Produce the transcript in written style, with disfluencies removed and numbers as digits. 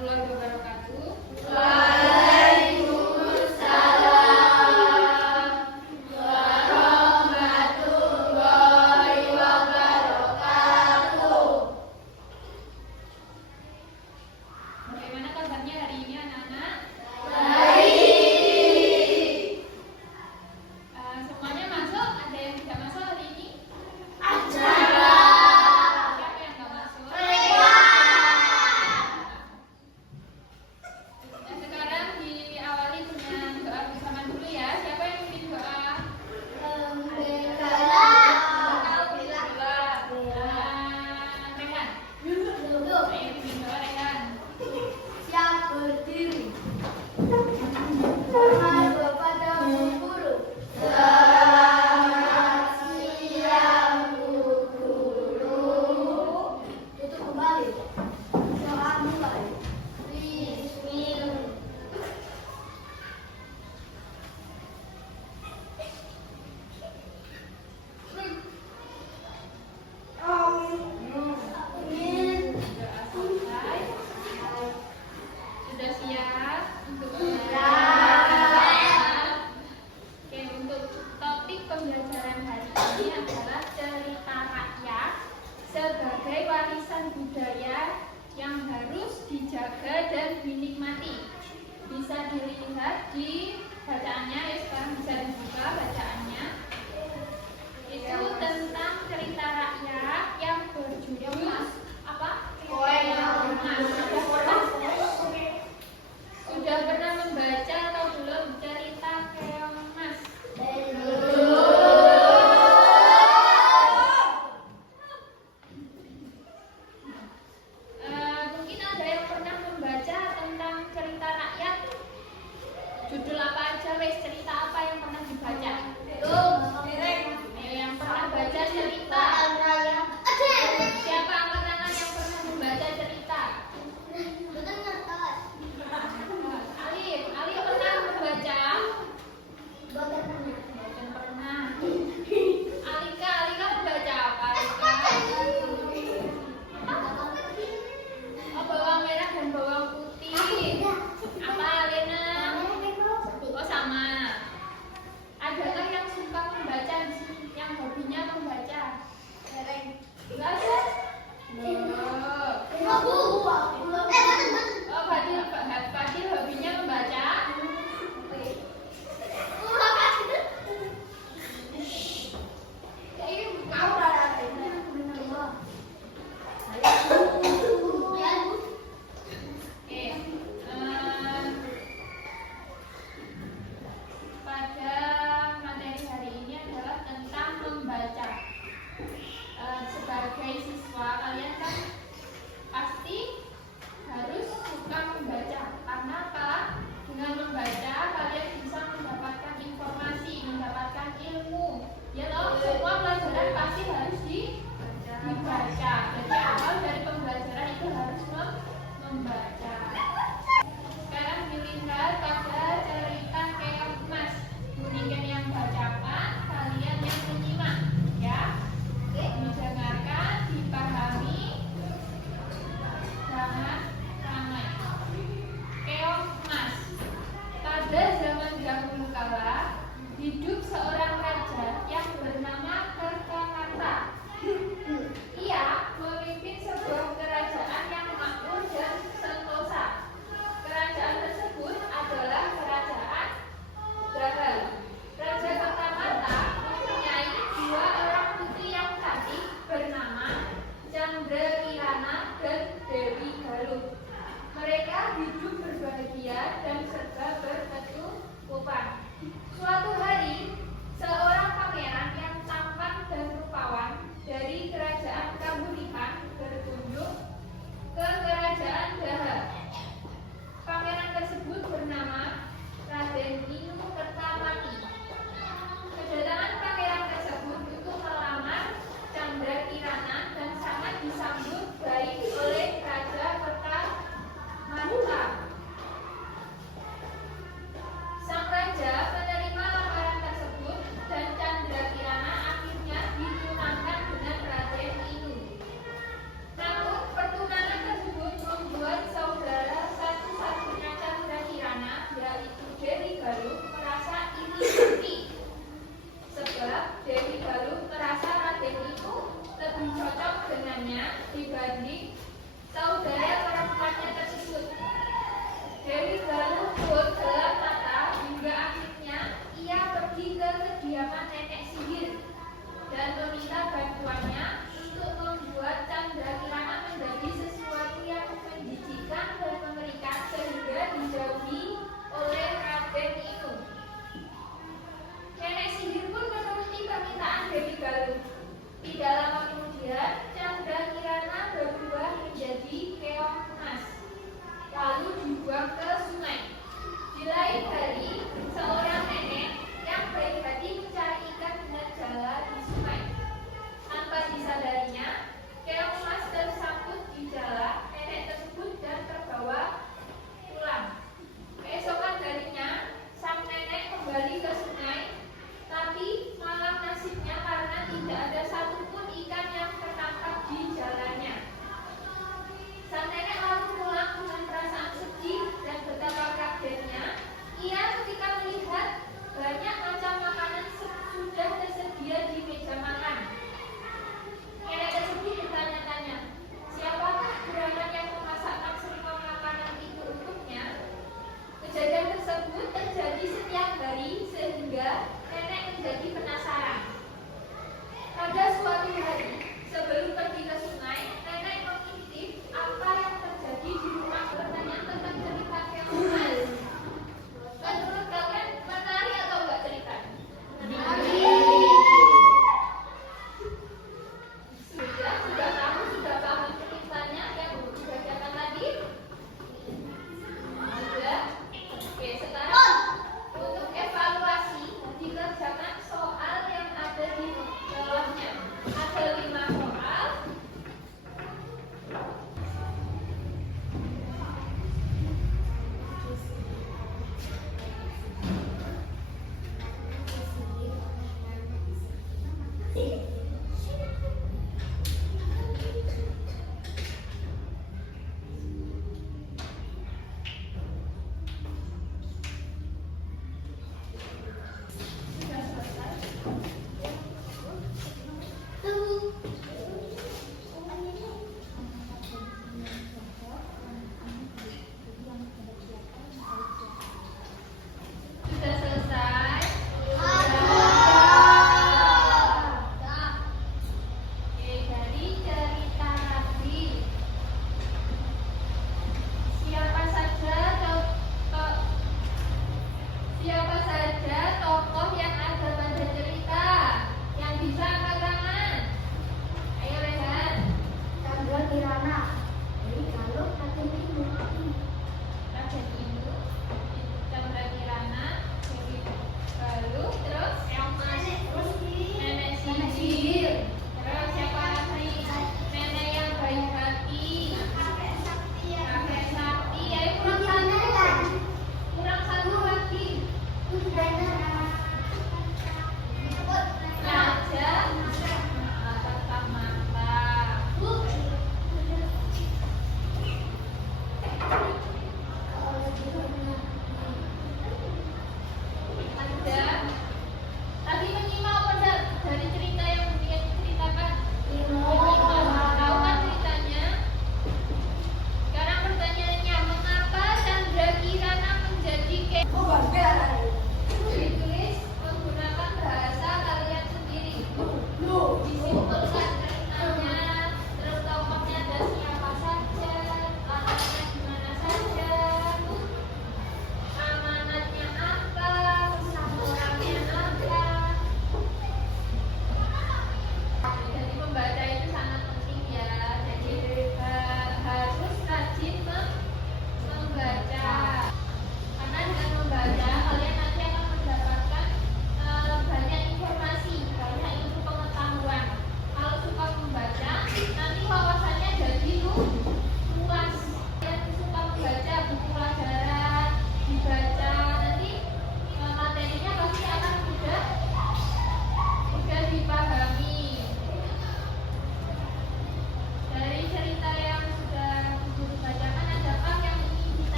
warahmatullahi wabarakatuh. Waalaikumsalam warahmatullahi wabarakatuh. Bagaimana kabarnya hari ini anak-anak? Baik. Semuanya masuk? Ada yang tidak masuk hari ini? Acara. Siapa yang nggak masuk? Dan sekarang diawali dengan doa bersama dulu ya. Siapa yang ingin doa? Rehan. Saya ingin doa Rehan. Siap berdiri. Hormat Bapak dan Guru. Selamat siang Bu Guru. Tutup kembali. Doa mulai. Bismillah. Amin. Doa selesai. Sudah siap untuk Oke, untuk topik pembelajaran hari ini adalah cerita rakyat sebagai warisan budaya yang harus dijaga dan dinikmati. Bisa dilihat di bacaannya ya, sekarang bisa dibuka bacaannya. Itu tentang cerita rakyat yang berjudul apa? Keong Mas. Sudah pernah membaca atau belum cerita Keong Mas? Mungkin ada yang pernah membaca tentang cerita rakyat? Judul apa aja wes, cerita apa yang pernah dibaca? Ayo yang pernah baca cerita. Siapa angkat tangan yang pernah membaca cerita? Alif pernah membaca? Bukan pernah. Alika membaca apa? Oh, bawang merah dan bawang putih. Apa Alena? Oh, sama. Adakah yang suka membaca di sini? Yang hobinya membaca? Enggak ada? Oh.